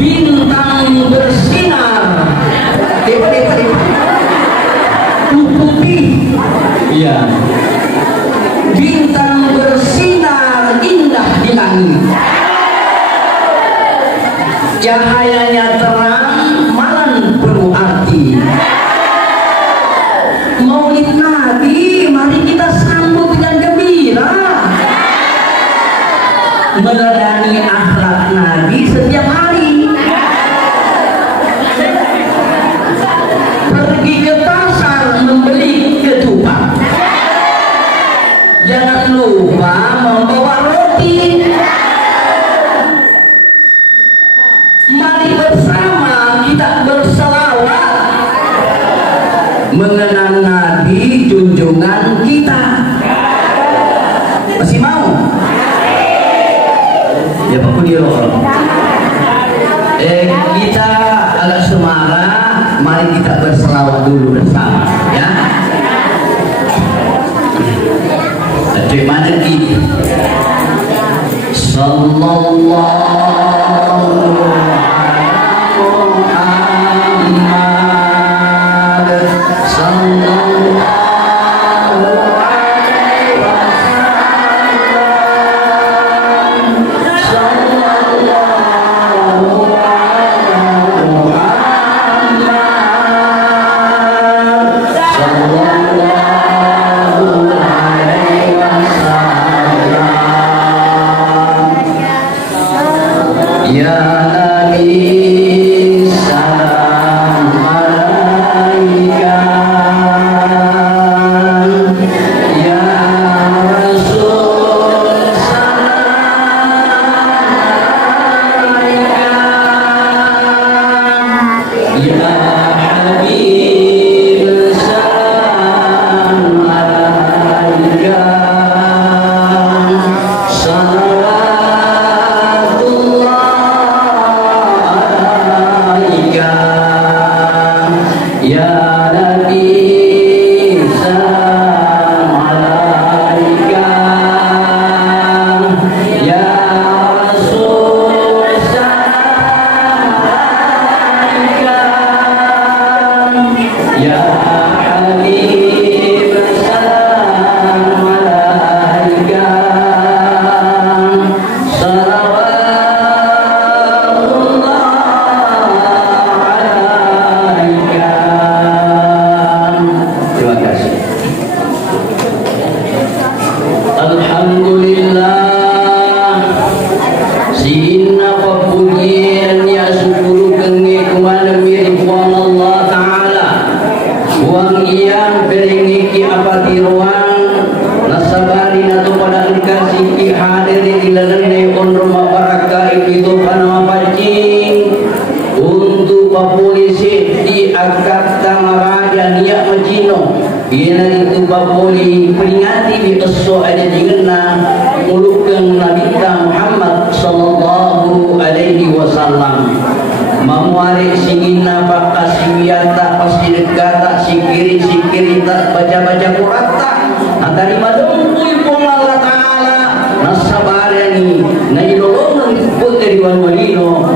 bintang bersinar, putih, iya, bintang bersinar indah di langit, cahayanya terang, malam penuh arti. Maulid Nabi, mari kita sambut dengan gembira, meneladani akhlak Nabi setiap hari. Pergi ke pasar membeli ketupat, jangan lupa membawa roti. Mari bersama kita berselawat mengenang Nabi junjungan kita. Masih mau? Ya Pak Kudiro. Kita agak semarang, mari kita berselawat dulu bersama, ya. Dari mana ini? Sallallahu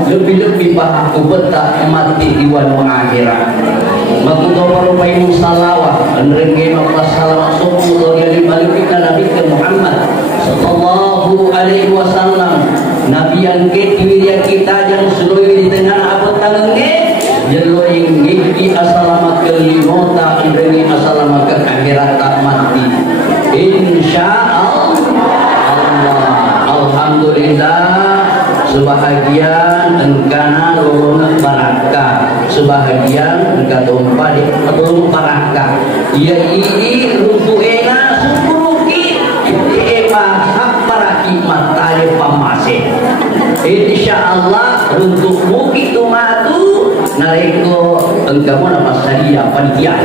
lebih-lebih aku betah mati di wanu akhirat. Makutoparu paimu salawat Nrengge maklas salawat Sopuh dari malipika Nabi Muhammad Sallallahu alaihi wasallam. Nabi yang ketiwiria kita yang seluruh di tengah apa tangannya jelo ingin di asalamat kelimota Nrengge asalamat ke akhirat tak mati insya Allah. Alhamdulillah sebahagian engkana lorong barakah, sebahagian engkau tumpah di lorong barakah. Ia ini runtuh ena sukuruki ema hak baraki matanya pamase. Insyaallah runtuh muki tumatu nareko engkau nama sadia panitia.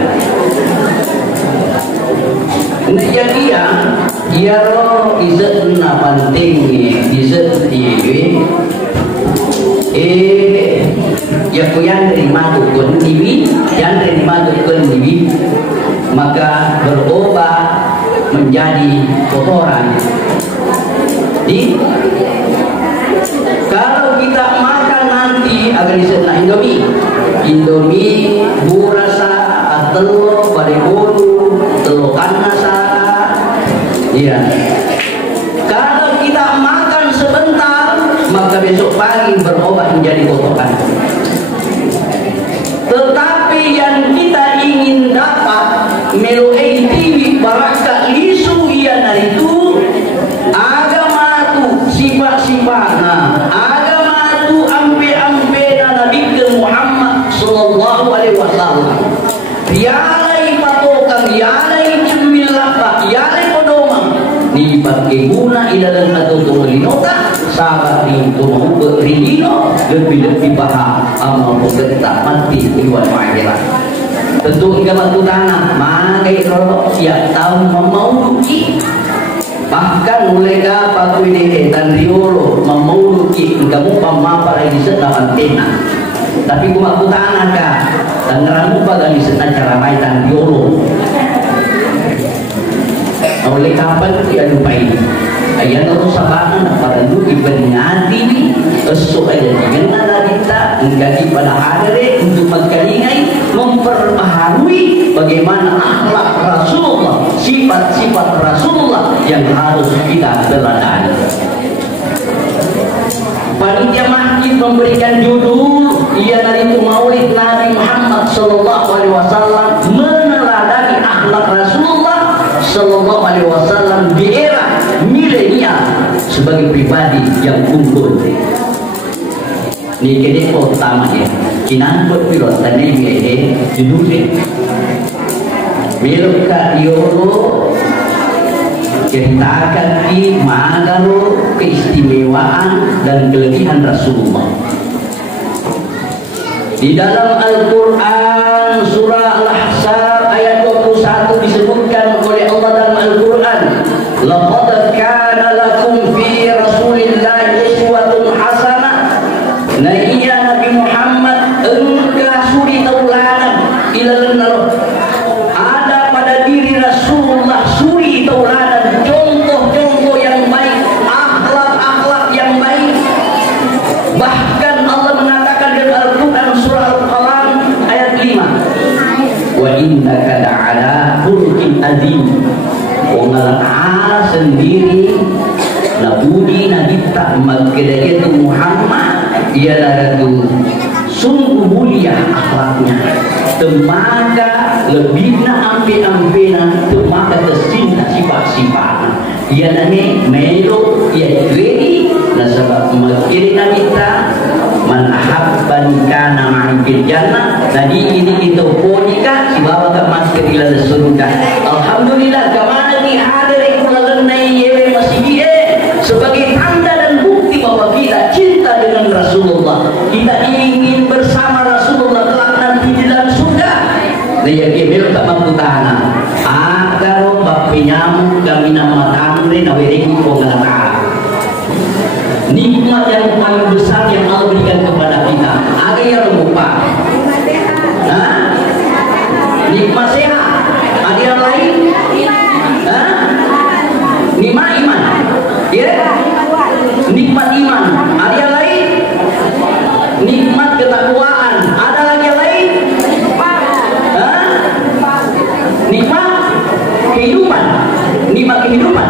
Dia dia roh izat na pentingnya izat iwe ya kuyan terima tukun diwi yang terima tukun diwi maka berubah menjadi kotoran. Di kalau kita makan nanti kali sana Indomie burasa telur bariburu telur kanasa. Iya. Kalau kita makan sebentar, maka besok pagi berubah menjadi kotoran. Tetapi yang kita ingin dapat melalui TV baraka lisu iana itu agama tu sifat-sifat agama tu ampe-ampe Nabi Muhammad sallallahu alaihi wasallam. Yalai patokan, yalai jumillah, yalai pedoman. Ni pakai guna idalam atau tulinota sahabat itu mau berilino lebih paham amal bergerak mati iwan akhirat. Tentu hingga batu tanah magai kalau tiap tahun memauluki, bahkan mulai apa tu ini dan riolo memauluki kamu pamapa lagi sedang antena. Tapi gua batu tanah kah dan ngeramu pada di sedang cara main dan riolo. Oleh kapan dia lupai ayat itu sabanan pada lu ibadati ni esok aja dengan kita menjadi pada hari untuk mengkalingai memperbaharui bagaimana akhlak Rasulullah, sifat-sifat Rasulullah yang harus kita teladani. Panitia masjid memberikan judul ialah itu Maulid Nabi Muhammad sallallahu alaihi wasallam, meneladani akhlak Rasulullah sallallahu alaihi wasallam di era milenial sebagai pribadi yang unggul. Ni kene pertama ya. Kinan buat pilot dan ini judulnya Milka Yoro ceritakan di Magaro keistimewaan dan kelebihan Rasulullah. Di dalam Al-Quran surah Al-Ahzab ayat 21 disebutkan oleh Allah dalam Al-Quran, laqad kana lakum fi Rasulillahi uswatun hasanah. Nah iya Nabi Muhammad engkau suri tauladan ilalan ada pada diri Rasulullah suri tauladan, contoh-contoh yang baik, akhlak-akhlak yang baik. Bahkan Allah mengatakan dalam Al-Quran surah Al-Qalam ayat 5, wa innaka la'ala khuluqin azim. Allah Ta'ala sendiri nabi tak magkedaya tu Muhammad ialah itu sungguh mulia akhlaknya, temaga lebihna ampe-ampena, temaga tersinta sifat-sifat ialah ni melo ia ready nasabab magkedaya kita man ahabban kana ma'il jannah. Tadi ini kita punya si bawa ke masuk ke dalam surga. Alhamdulillah kemana ni hadir kulanai ye masih dia sebagai tanda dan bukti bahwa kita cinta dengan Rasulullah. Kita ingin bersama Rasulullah kelak nanti di dalam surga. Dia kemil tak mampu tahan. Agar bapinyam kami nama tamre nawering pengalaman. Nikmat yang paling besar yang Allah berikan kepada kita. Ada yang lupa. Nikmat sehat. Ada yang lain? Nikmat iman. Ya? Nikmat iman. Ada yang lain? Nikmat ketakwaan. Ada lagi yang lain? Nikmat kehidupan. Nikmat kehidupan.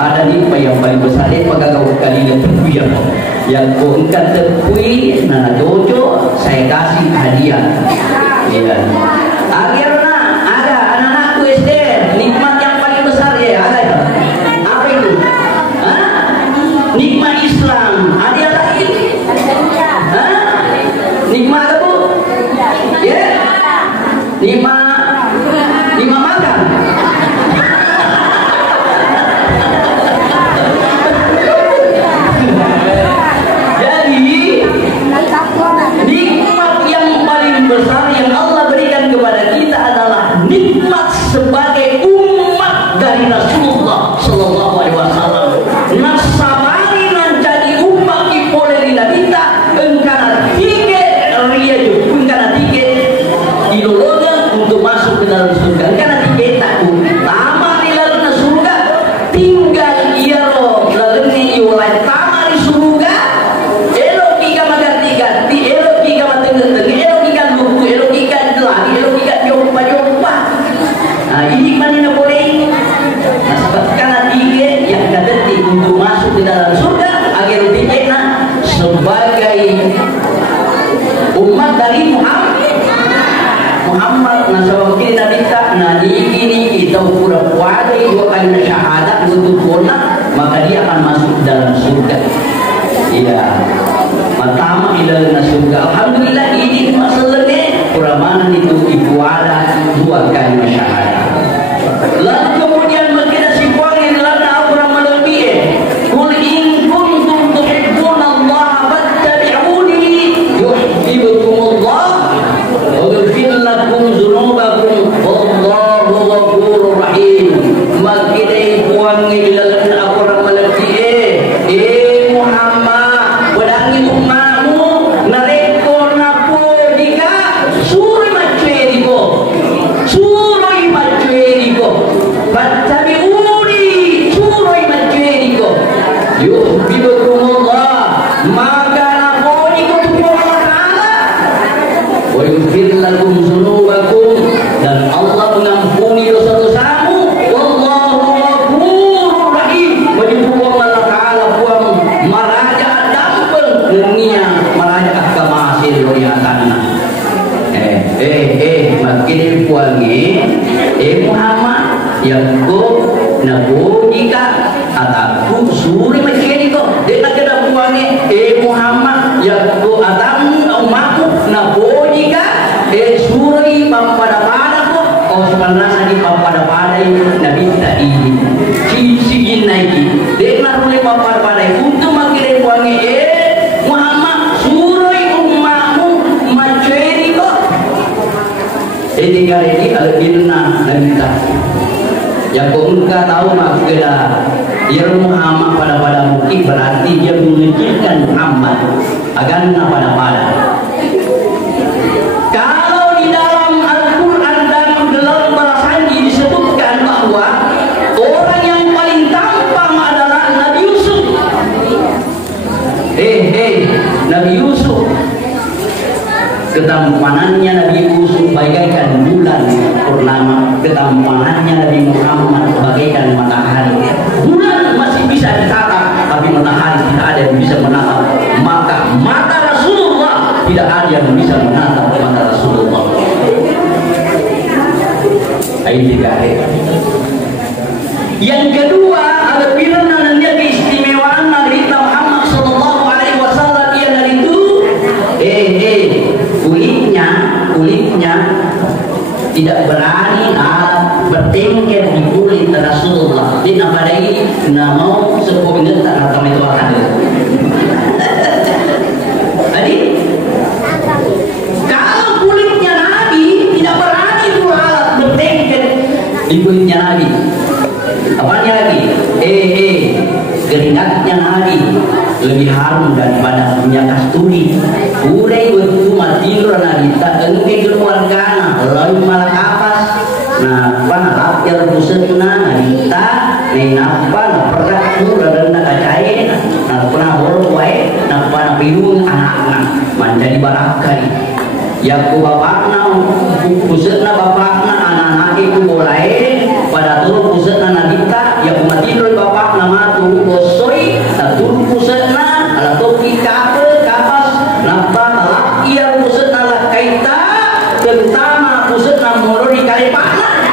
Ada nikmat yang paling besar pagagaw kali yang terpuyang yang kau engkau terpui nana dojo saya kasih hadiah ya. Akhirnya ada anak-anakku SD nikmat yang paling besar ya ada ya. Apa itu? Nikmat Islam. Ada yang lain? Nikmat apa bu? Ya? Nikmat makan. Nikmat yang paling besar yang Allah berikan kepada kita adalah masuk di dalam surga agar dijadikan sebagai umat dari Muhammad nasabah kita nadi kita pura-pura dua kali syahadat untuk purna, maka dia akan masuk dalam surga. Iya, pertama di dalam surga. Alhamdulillah ini masalahnya puramanan itu ibadah dua kali syahadat. Lalu kemudian kita simpulkan dalam Al-Quran lebih. Qul in kuntum tuhibbunallaha fattabi'uni yuhibbukumullah wa yaghfir lakum dzunubakum wallahu ghafurur rahim. Maka dia puang di dalam Al-Quran lebih. Muhammad, wadangi umatmu nareko napo jika suri macerigo. Fattabi'uni suroi majerigo yuhibbukumullah, maka nakoni kutubu ta'ala wa yaghfir lakum dzunubakum, dan Allah mengampuni dosa-dosamu, wallahu ghafurur rahim. Wajib Allah ta'ala buang maraja dampel dunia maraja akamasir loyatanna makin puangi Muhammad yang ko nabudika ataku suri macam ko dia nak kena puangi Muhammad yang ko atam umatku nabudika suri pampada-pada ko sebenarnya di pampada-pada nabi tadi sigin naiki dia nak boleh pampada-pada untuk makin puangi Muhammad suri umatmu macam ko ini kali ini kalau inna nabi tadi yang engkau tahu maksudnya ya Muhammad pada mungkin berarti dia mengecilkan Muhammad agama pada kalau di dalam Al-Quran dan dalam bahasa disebutkan bahwa orang yang paling tampang adalah Nabi Yusuf. Nabi Yusuf, ketampanannya Nabi Yusuf bagaikan bulan purnama, ketampanannya Nabi Muhammad bagaikan matahari. Bulan masih bisa ditatap, tapi matahari tidak ada yang bisa menatap. Maka mata Rasulullah tidak ada yang bisa menatap mata Rasulullah. Yang kedua, ada firman dan keistimewaan Nabi Muhammad sallallahu alaihi wasallam ialah itu kulitnya tidak berani bertengker di kulit Rasulullah. Dia nak padai nama sepuluh minit tak nak kami tuakan. Jadi kalau kulitnya Nabi tidak berani bertengker di kulitnya Nabi. Apanya lagi? Keringatnya Nabi lebih harum daripada minyak kasturi. Urai waktu mati Nabi tak engke keluarga lalu malah kapas. Nah, panah yang pusat Nabi tak nenapa perak dan nak kacai. Nah, pernah berway, nah panah bidung anak menjadi barakai. Ya ku bapakna pusatna bapakna anak-anak itu mulai pada turun pusatna Nabi tak ya ku mati bapakna matu bosoi tak turun pusatna ala topi kapal kapas napa talak ia pusatna lah kaita terutama pusatna molori kalipana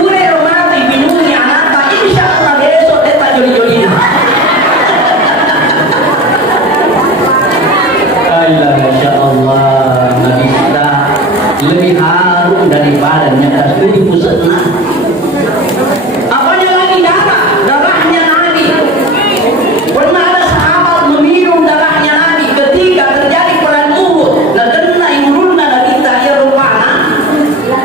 ure romati binungi anak insyaallah besok eta joli-jolina. Masya Allah, Nabi kita lebih harum daripada minyak kasturi pusatna. Apanya lagi darahnya Nabi. Pernah ada sahabat meminum darahnya Nabi ketika terjadi perang Uhud. Dan kena imrulna Nabi ya rupana.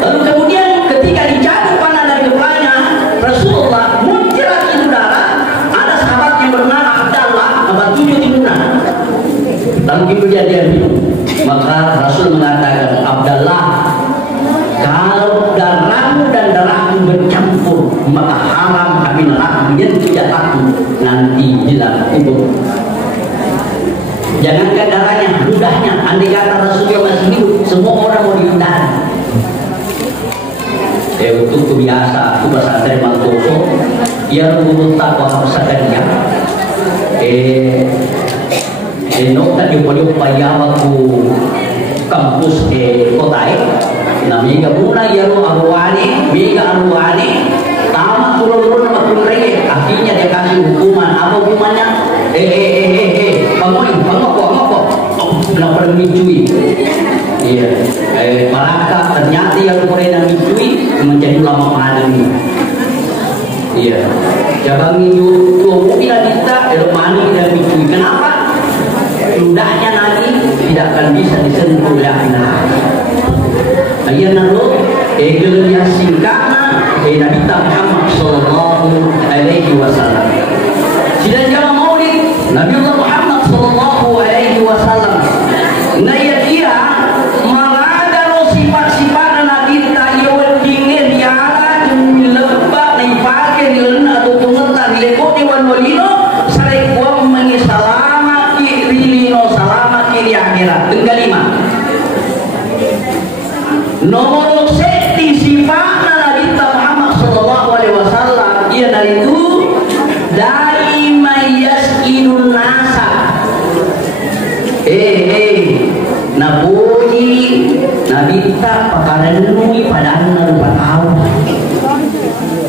Lalu kemudian ketika dicabut panah dari kepalanya Rasulullah muncrat itu darah. Ada sahabat yang bernama Abdallah membantunya tiduran. Lalu kemudian dia minum. Maka Rasul mengatakan, Abdallah, kalau darahmu dan darahmu bercampur, maka haram kami neraka menyentuh jasadmu nanti di dalam kubur. Jangankan darahnya, ludahnya. Andai kata Rasulullah masih hidup, semua orang mau diludahi. Untuk kebiasa, aku pesantren Mangkoso, yang buta wahab sakanya nota di pojok payawa ku kampus kota na miga muna yaro arwani miga arwani tamat turun-turun sama kunrege akhirnya dia kasih hukuman. Apa hukumannya? Kamu kok kenapa mencuri? Iya, Malaka ternyata yang kemudian mencuri menjadi ulama madani. Iya, jangan minggu mungkin kita mani dan mencuri. Kenapa? Ludahnya nanti tidak akan bisa disentuh lahna. Ayat nalu, gelarnya singkatnya Nabi Muhammad Sallallahu Alaihi Wasallam. Sidang jamaah Maulid Nabi Muhammad Sallallahu Alaihi Wasallam. Naya dia mengada sifat-sifat Nabi tayo dingin diara lebak naifake dilena atau pengetar dilekot diwan walino sarai kuam mengisalama kirilino salama kiri akhirat. Kelima nomor seti sifat Nabi Muhammad Sallallahu Alaihi Wasallam ia dari itu daimai yaskinun nasa nabuji Nabi kita pakaran nui padahal lupa tahu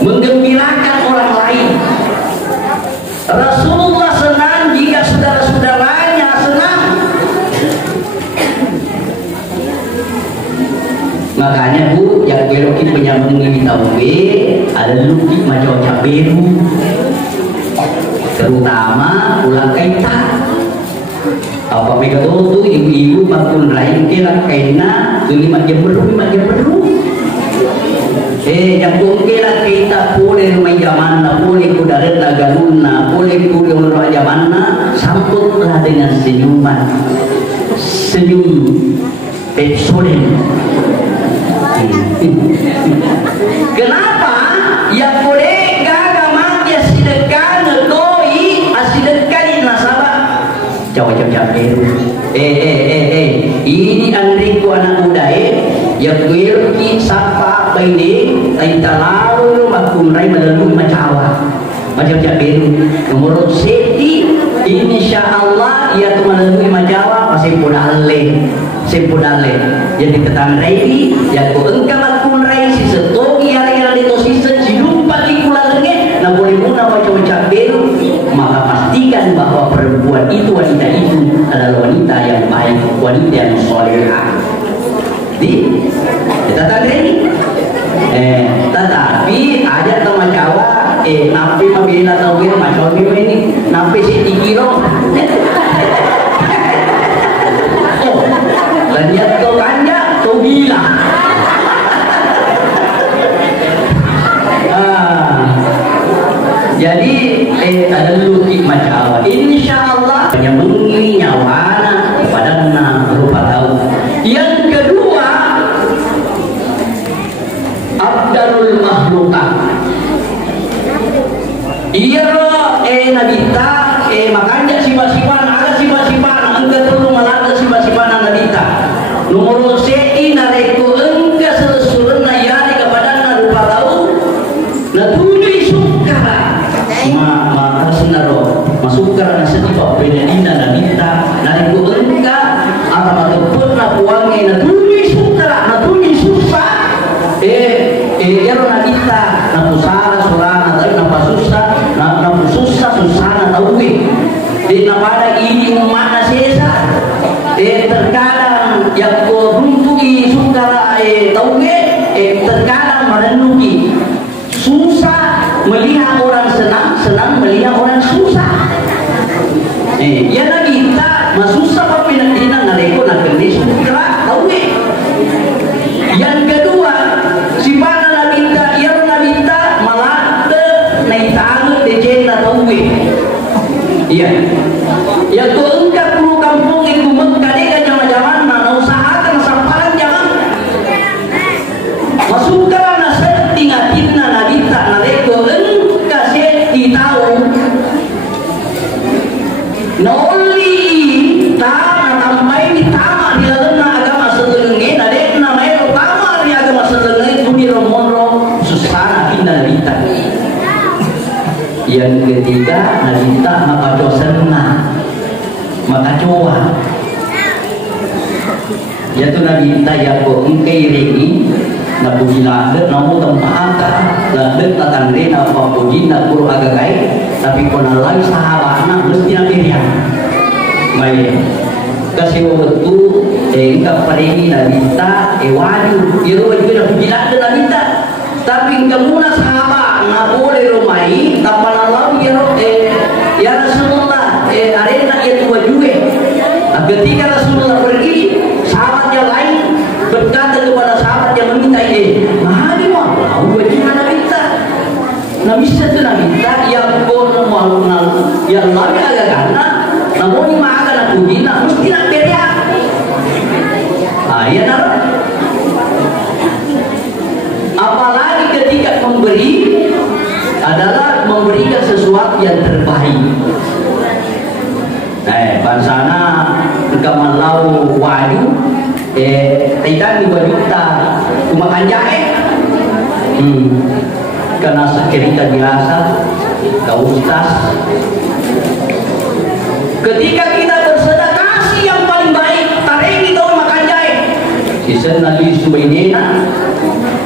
menggembirakan orang lain. Rasulullah senang jika saudara-saudaranya senang. Makanya Bu, yang berokin penyambung kita ada luki macam caberu, terutama ulang kaitan. Apa mereka tu ibu-ibu bakul lain kira kaina 5 jam baru. Yang kira kita boleh rumah zamanna, boleh kudarat nagaluna, boleh kuda orang zamanna, sambutlah dengan senyuman, senyum solen. Kenapa? Yang boleh gagal manja sedekah ngedoi asidekah nasabah. Jawab-jawab ini Andriku anak muda yang wilki sapa baini taita lalu makum rai madalu macawa macam nomor seti insyaallah ia tu madalu macawa masih pudale yang diketahui rai yang ku engkau makum rai si setogi yang itu si sejumpa di kulalenge na boleh guna macam maka pastikan bahwa perempuan itu wanita itu adalah wanita yang baik, wanita yang solehah. Kita tadi, tetapi ada teman Jawa, napi mabila tahu macam ini, napi si kilo. Oh, lanjut kau kanja, kau gila. Jadi ada luki macam insyaallah yang mengiring nyawana kepada berupa tahu. Yang kedua abdalul makhlukat iya nabita makanya sifat-sifat ada sifat-sifat angka perlu malada sifat-sifat nabita nomor sei nareku engka selusurna yari kepada berupa tahu natuni sukara maka senaro masuk karena setiap penelina nabita nareku engka atau tepun napuangi natuni susah ero nabita napusara surana tapi napusah susana tauwe di napada ini mana sesa terkadang yang koruntugi sukara tauwe terkadang merenungi susah melihat orang senang melihat orang susah ya nabita masusah papinadina nareko nakeni sukara tauwe. Yang kedua sifat nabita yang nabita malate naitalu dejena tauwe iya yang keengkat perlu kampung itu mengkadega zaman-zaman mana usahakan samparan jangan masukkan nasa tingatinna nabita nareko engka seti tahu noli tanah tampai di tamak di dalam agama setelenge nadek namanya utama di agama setelenge itu di romonro susana indah nabita Yang ketiga, Nabi tak maka senang, maka coba. Yaitu Nabi tak ya ko engkai ringi, na puji nak namu tempat lah dek tatan rena apa puji nak puru agagai, tapi kona lagi sahabat nak mesti nak dirian. Baik, kasih waktu engkau paringi Nabi tak wajib, dia wajib nak puji nak Nabi tak. Tapi kamu nak sahabat nak boleh rumai, tanpa lalu ya Rasulullah, arena itu wajib. Ketika Rasulullah pergi, sahabat yang lain berkata kepada sahabat yang meminta mahali mau wajib nak minta. Nabi satu nak minta, yang kono mau yang lain agak karena, namun ini makan nak puji, nak mesti nak beriak. Ya nak. Apalagi ketika memberi adalah memberikan sesuatu yang terbaik. Bansana rekaman lau waju tidak dibajuta kumakan jahe karena seketika dirasa kau ustaz. Ketika kita bersedekah yang paling baik tarik kita makan jahe kisah Nabi Subaidina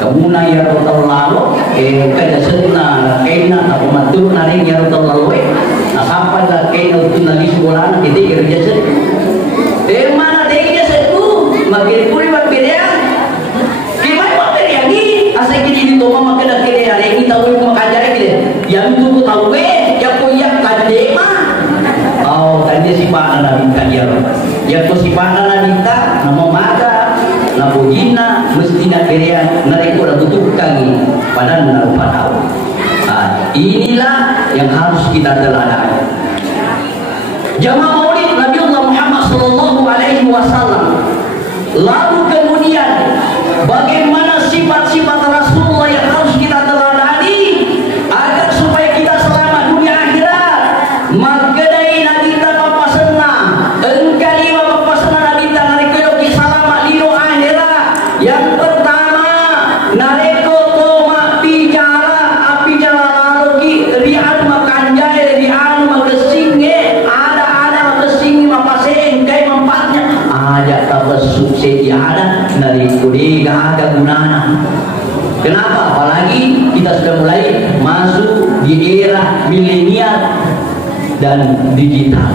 kamu na ya Rasulullah kada senna kaina na pematur na ring ya Rasulullah nasapa la kaina tu Nabi Subaidina kita kerja set mana dia setu makin puri berbeda gimana berbeda ni asal kita di toma makan dak kene hari ini tahu makan jare kita yang tu tahu yang punya kadema tadi si pak Nabi kalian yang tu si pak Nabi tak nama maka na bujina mesti nak berian nariko dan tutup kaki pada narupa tahu. Inilah yang harus kita teladani. Jamaah Maulid Nabiullah Muhammad sallallahu alaihi wasallam. Lalu kemudian bagaimana sifat-sifat Rasulullah yang harus kita teladani agar supaya kita selamat dunia akhirat. Maka dari Nabi kita papa senang engkali papa senang Nabi kita nariko selamat lino yang pertama nareko toma bicara lagi rian makan jaya rian makesinge ada makesinge mapaseng kai mempatnya aja tabasuk sediada nareko dega ada gunana. Kenapa? Apalagi kita sudah mulai masuk di era milenial dan digital.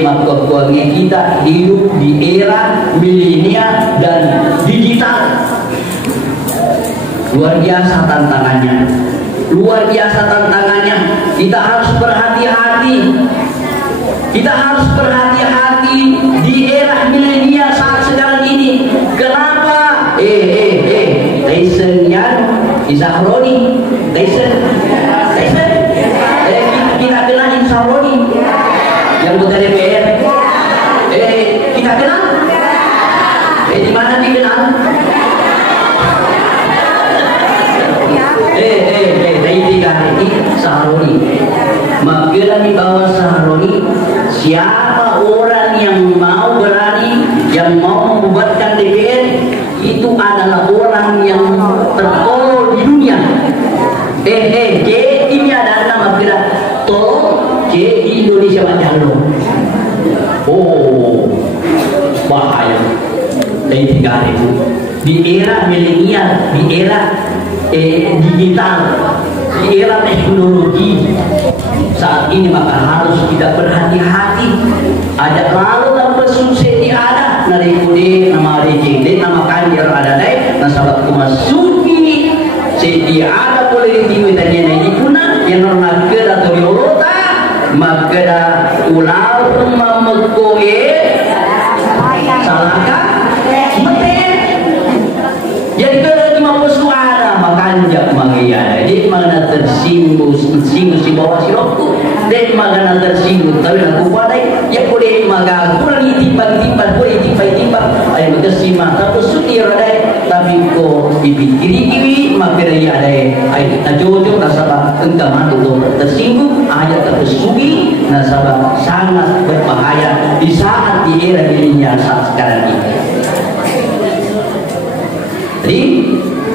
Maka keluarga kita hidup di era milenial dan digital. Luar biasa tantangannya. Luar biasa tantangannya. Kita harus berhati-hati. Kita harus berhati-hati di era milenial saat sekarang ini. Kenapa? Tyson Yan Zahroni. Tyson. Kita kenal Zahroni. Yang buta DPR kita kenal di mana dikenal dari tiga ini Sahroni maka di bawah Sahroni siapa orang yang mau berani yang mau membuatkan DPR itu adalah orang yang tertolol di dunia. Ini ada nama kira di Indonesia Majalo. Bahaya. Dari tiga itu di era milenial, di era digital, di era teknologi saat ini maka harus kita berhati-hati. Ada lalu tanpa susah ada nari kude nama rejeng nama kanjer ada dai nasabat kumasuki sedi ada boleh ditinggi tanya ini kuna yang normal ke atau diorota maka ular memekoe salahkah meten jadi kalau cuma pesuara makanjak mangiana jadi mana tersinggung si bawah si rokku dan mana tersinggung tapi aku padai ya boleh maga boleh timbang boleh timbang ayo bersima tapi suti radai tapi ko dipikiri maka dia ada ayo jojo nasabah engkau mantu tersinggung aja terpesugi nasabah sangat berbahaya di saat di era milenial saat sekarang ini.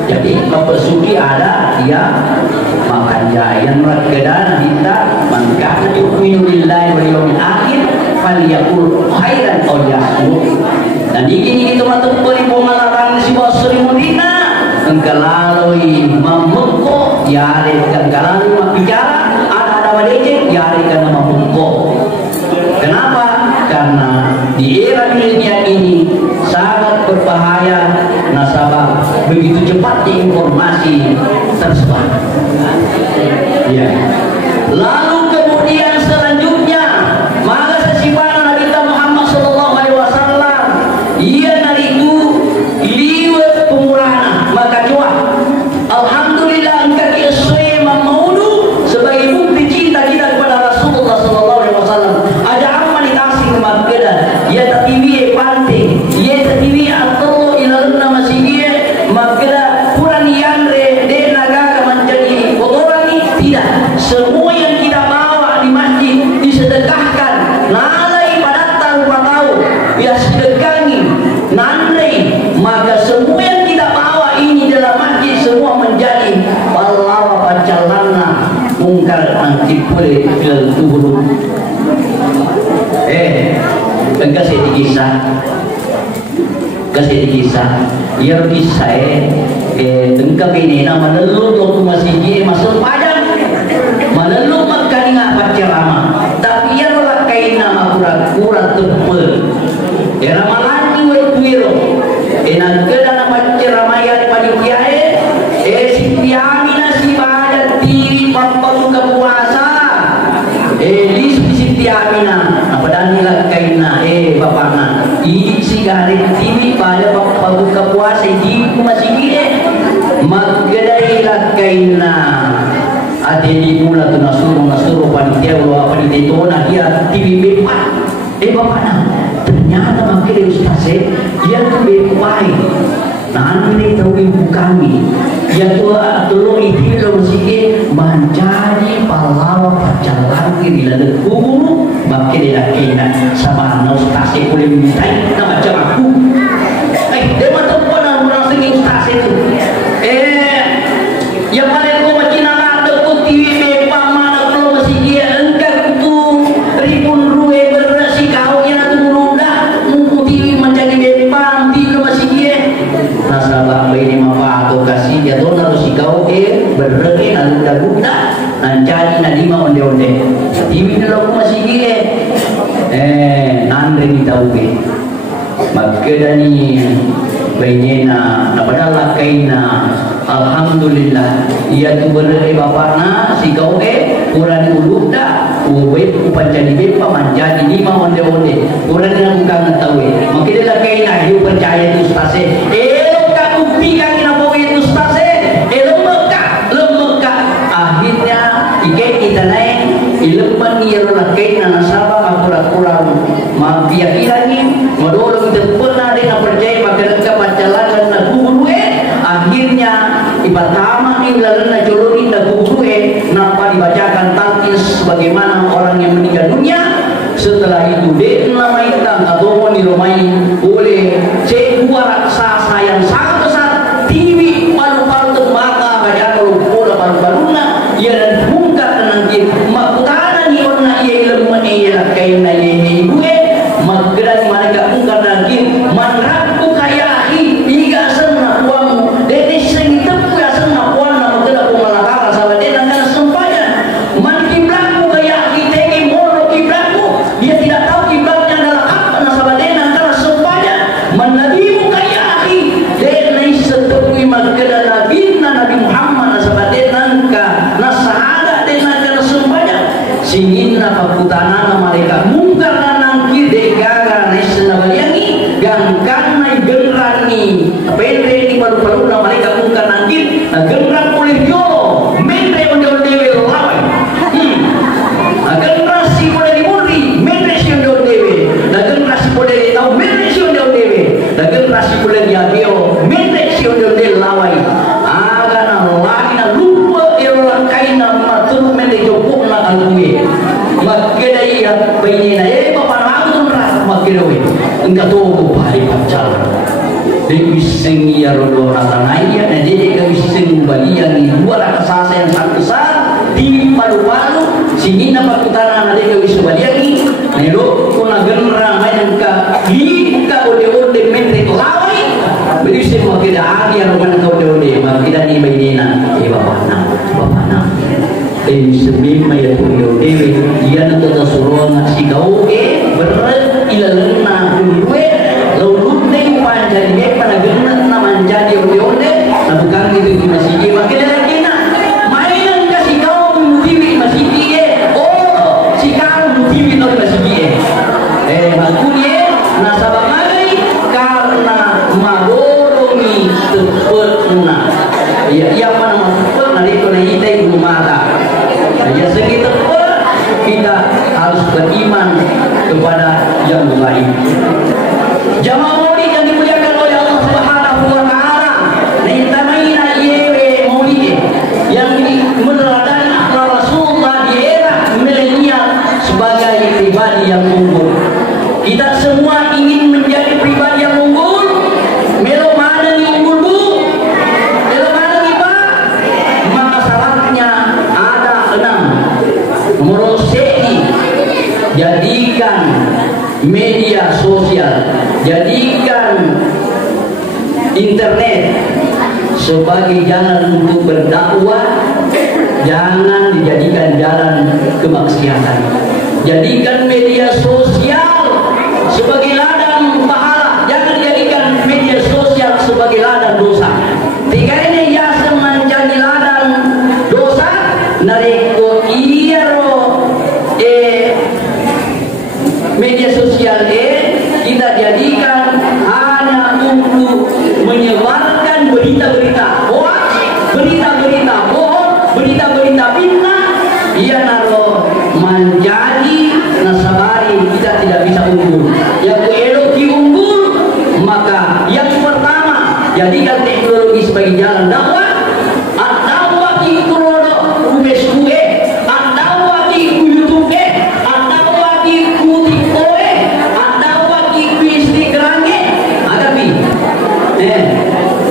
Jadi mempersuki ada dia makan yang merkedan kita man kana yu'minu billahi wal yawmil akhir falyaqul khairan aw liyasmut. Dan ini teman-teman beribu malarang si Basri Mudina engkalalui memukuk yari engkalalui bicara ada wadejek yari karena memukuk. Kenapa? Karena di era milenial ini sangat berbahaya nasabah begitu cepat informasi tersebar. Ya. Lalu kemudian selanjutnya maka sesibana Nabi Muhammad sallallahu alaihi wasallam ia nariku liwat pemurana maka cuak. Alhamdulillah engkau kiaswe mamaudu sebagai bukti cinta kita kepada Rasulullah sallallahu alaihi wasallam. Ada amal ditasi ke Makkah ya tatiwi pante ya tatiwi atau ilalna masih Makkah kurang yang re de naga menjadi kotoran tidak. Semua yang kita bawa di masjid disedekahkan nalai pada tahun ya sedekahi nanti maka semua yang kita bawa ini dalam masjid semua menjadi pahala pancalana mungkar anti boleh fil kubur. Kasih dikisah ia kisah tengkap ini nama lelut waktu masih masuk padang menelup makan apa ceramah tapi ia melakai nama kura-kura tepel era malani wetwiro enak ke dalam ceramah yang panitia si piamina si pada tiri pampang ke puasa di si piamina apa dan nilakaina bapakna di si garis tiri pada pampang ke puasa di masih magdai lakaina ade di mula tu nasuru panitia wa panitia itu nah dia TV bepat bapakna ternyata makin ustaz dia tu bepai nah ini tahu ibu kami dia tu tolong itu lo masih menjadi pahlawan pacaran di dalam kubur makin dia kena sama ustaz boleh minta nama macam aku dia macam mana orang sini ustaz itu yang paling kau macam nak ada TV bepa mana kalau masih dia engkau tu ribun ruwe berasi kau yang tu mudah mungkin TV menjadi bepa TV masih dia nasabah ini apa atau kasih dia tu harus si kau berreke lalu dah guna jadi nadima onde-onde TV dulu masih dia nandri tahu maka dani bainena padahal kaina alhamdulillah ia tu berai bapakna si kau kurang ulu dah upancani bepa menjadi lima onde-onde kurang yang bukan tahu maka dia kaina dia percaya tu ustaz ka bukti kan apa itu ustaz lemeka akhirnya kita naik ilepan ia kaina nasabah kurang keyakinan modal kita pernah dengan percaya pada kepacalan dan kubur akhirnya pertama ini lalu jolori dan kubur nampak dibacakan talqis bagaimana orang yang meninggal dunia setelah itu dia nama hitam atau diromai oleh sebuah raksasa yang sangat besar TV palu-palu terbakar baca kalau palu-paluna ia dan bungkar nanti makutana ni orang ia ilmu ia kaina ibu maggeran mereka bukan lagi manraku kaya hingga senang uang dari sering tepu ya senang uang nama tidak pemalakara sahabat dia dan sempadan man kiblatku kaya tegi moro kiblatku dia tidak tahu kiblatnya adalah apa sahabat dia dan sempadan man nabimu kaya dia naik setepu maggeran Nabi Muhammad sahabat dia nangka nasahada dia nangka sempadan singin apa putana mereka mungkar gangkan naik gerak ni pendek di palu-palu na mereka bukan nanti gerak boleh jolo mende ondol dewe lawan gerak si boleh dimuri mende si ondol dewe gerak si boleh tahu mende si ondol dewe gerak si boleh diagio mende si ondol dewe lawan aga na lagi na lupa irola kaina matur mende jopuk na alue magkedai bayi na bapak aku ras magkedai enggak tahu balik pacaran dia bising ya rodo rata naik ya dia bisa bagi yang dua raksasa yang sangat besar TV palu-palu sini dapat utara nade ke wisubaliani nelo kuna genra main ka lika ode-ode mente lawai beli semua kita agi yang mana kau ode-ode kita ni bainina bapak na sebim maya tuyo dewe dia nak suruh ngasih kau berat ilalena dulu lalu neng panjang dia pada genat nama jadi ode-ode nah bukan itu masih dia makin lagi nak mainan kasih kau TV masih dia oh si kau TV tu masih dia makunya nasabah lagi karena magoroni tepatna ya apa nama tepatna itu na itai rumah ya segitu kita harus beriman kepada yang lain. Jamaah maulid yang dimuliakan oleh Allah Subhanahu wa taala, nintamaina yewe maulid yang meneladani akhlak Rasulullah di era milenial sebagai pribadi yang unggul. Kita semua ingin menjadi pribadi yang unggul. Melo mana nih unggul bu? Melo mana nih pak? Maka syaratnya ada 6. Nomor 1, jadikan media sosial, jadikan internet sebagai jalan untuk berdakwah, jangan dijadikan jalan kemaksiatan. Jadikan media sosial sebagai ladang pahala, jangan dijadikan media sosial sebagai ladang dosa. Tiga ini ya menjadi ladang dosa nareko iro media sosial kita jadikan hanya untuk menyebarkan berita-berita hoax, berita-berita bohong, berita-berita fitnah. Ia naro menjadi nasabari kita tidak bisa unggul. Yang elok unggul, maka yang pertama jadikan teknologi sebagai jalan dakwah. Dakwah di krono umes kue, dakwah di YouTube, dakwah di TikTok, dakwah di Instagram, agapi.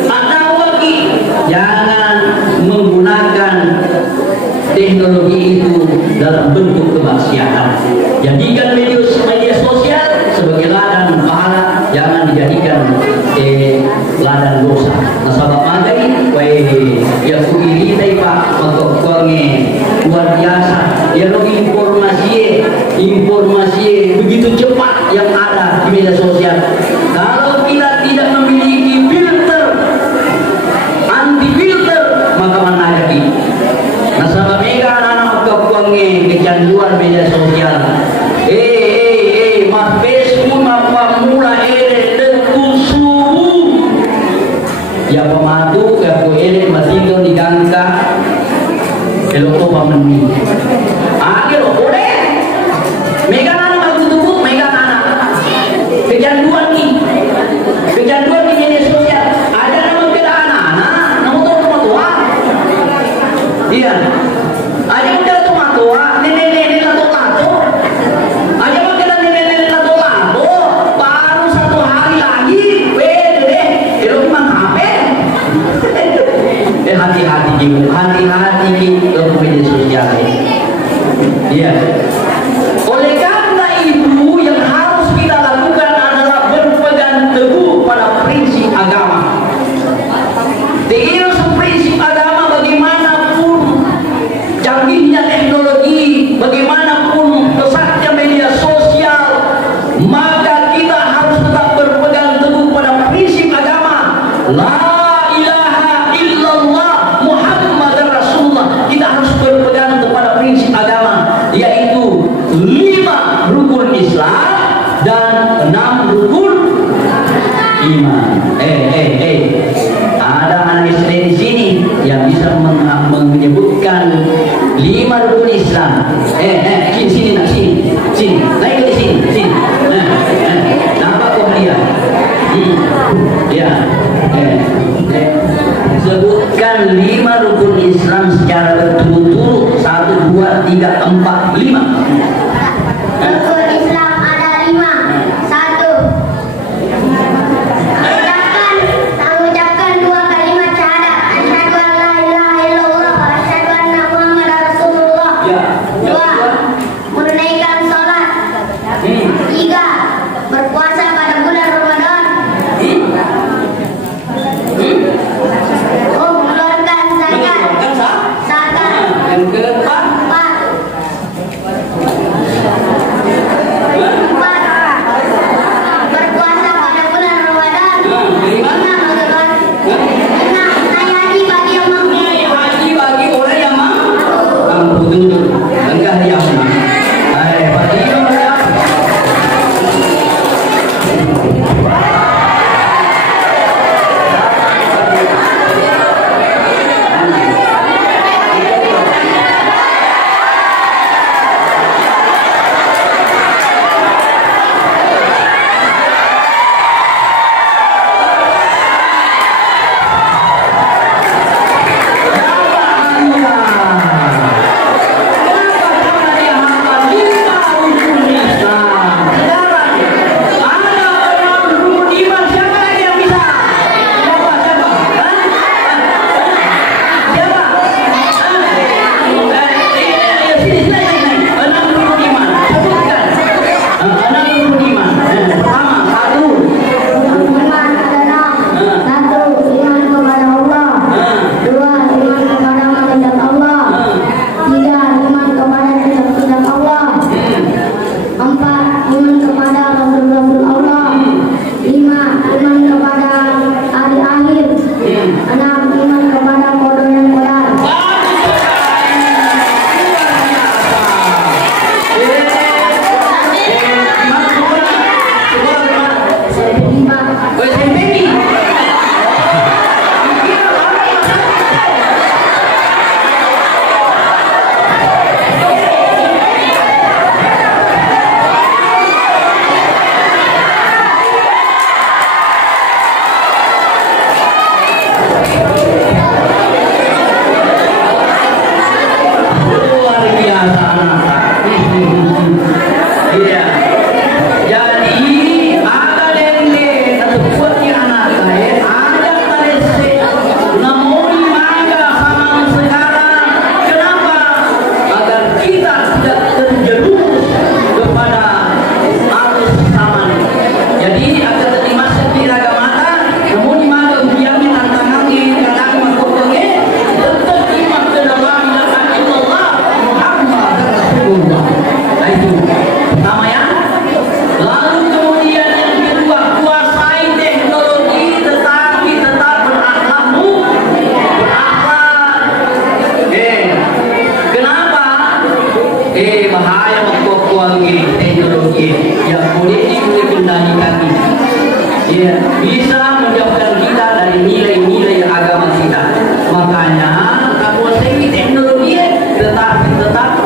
Dakwah di jangan menggunakan teknologi itu dalam bentuk kemaksiatan. Jadikan media sosial sebagai ladang pahala, jangan dijadikan ladang dosa. Nasabah mandai, ya kuili tay pak untuk konge luar biasa. Ya lo informasi begitu cepat yang ada di media sosial. Kalau kita tidak memiliki filter, anti filter, maka mana lagi? Nasabah mega anak-anak konge kecanduan media sosial. Mas Facebook apa mula subuh ya pematu ya kuele matido di gangka eloko pameni lo boleh mega anak tubuh mega anak kecanduan di media sosial ada nama kita anak-anak nama tua iya ada yang kita tua nenek lato ada yang kita nenek lato baru 1 hari lagi elok man HP hati-hati ke media sosial iya. Oleh karena itu yang harus kita lakukan adalah berpegang teguh pada prinsip agama. Terus prinsip agama bagaimanapun canggihnya teknologi, bagaimanapun pesatnya media sosial, maka kita harus tetap berpegang teguh pada prinsip agama. La ilaha illallah Muhammadar Rasulullah. Kita harus berpegang kepada prinsip agama, yaitu 5 rukun Islam dan 6 rukun iman. Ada anak istri di sini yang bisa menyebutkan 5 rukun Islam. Sini naik ke sini. Nampak kau dia? Ya. Sebutkan 5 rukun Islam secara berturut-turut. 1, 2, 3, 4, 5. Rukun Islam ada 5. 1. canggih teknologi yang boleh dikendalikan ini. Ya, bisa menjauhkan kita dari nilai-nilai agama kita. Makanya kalau segi teknologi tetap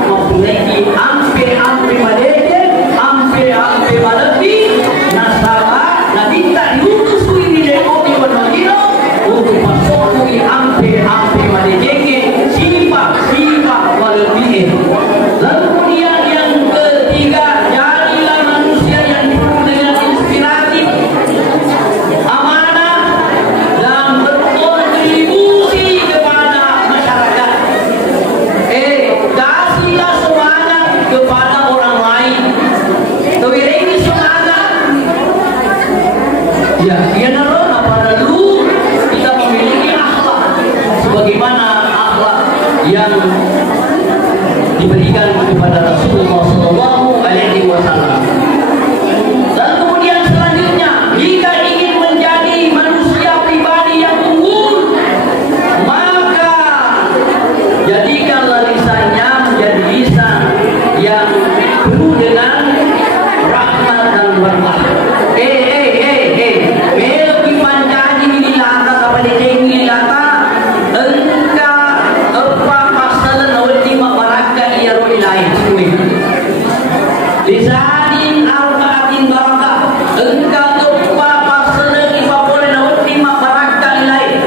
mempunyai hampir Malaysia, hampir lebih nasabah nanti tak diutus ini dari kopi Wanagiro untuk masuk ke hampir Malaysia sifat lebih. Lalu kemudian yang ketiga, jadilah manusia yang penuh dengan inspirasi, amanah, dan berkontribusi kepada masyarakat. Kasihlah semangat kepada orang lain. Ini semangat. Ya, pada dulu kita memiliki akhlak sebagaimana akhlak yang diberikan kepada Rasulullah SAW. Dan kemudian selanjutnya, jika ingin menjadi manusia pribadi yang unggul, maka jadikanlah lisannya menjadi lisan yang penuh dengan rahmat dan barakah. Melki panjang ini lata kepada tinggi lata engkau apa masalah ultima barakah ia lain semua. Lisanin arbaatin barakah engkau apa masalah kita boleh ultima barakah lain.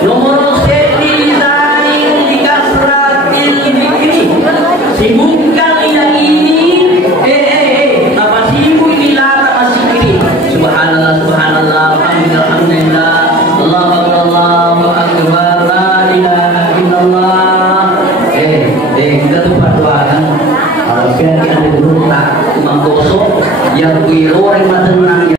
Nomor satu lisanin dikasratil fikri. Sibukkan yang ini. Apa sibuk ini lata masih kiri. Subhanallah, alhamdulillah, Allahu akbar, la ilaha illallah. Kita tuh berdoa kan. Kalau kita ada berdoa, menggosok yang biru yang tenang